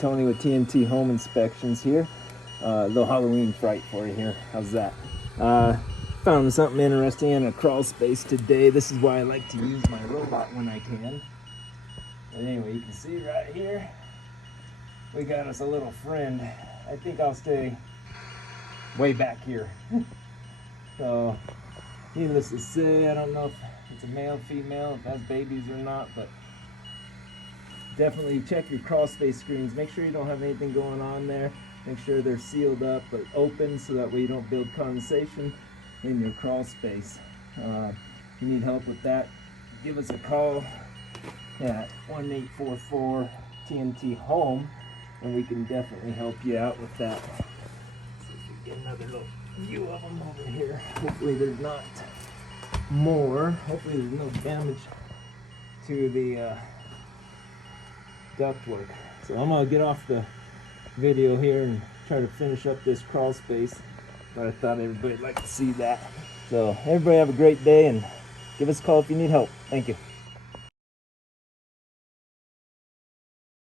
Tony with TNT Home Inspections here. A little Halloween fright for you here. How's that? Found something interesting in a crawl space today. This is why I like to use my robot when I can. But anyway, you can see right here, we got us a little friend. I think I'll stay way back here. So, needless to say, I don't know if it's a male, female, if it has babies or not, but definitely check your crawl space screens. Make sure you don't have anything going on there. Make sure they're sealed up but open so that way you don't build condensation in your crawl space. If you need help with that, give us a call at 1-844-TNT-HOME and we can definitely help you out with that. Let's see if we get another little view of them over here. Hopefully there's not more. Hopefully there's no damage to the ductwork. So I'm gonna get off the video here and try to finish up this crawl space, but I thought everybody'd like to see that. So everybody have a great day and give us a call if you need help. Thank you.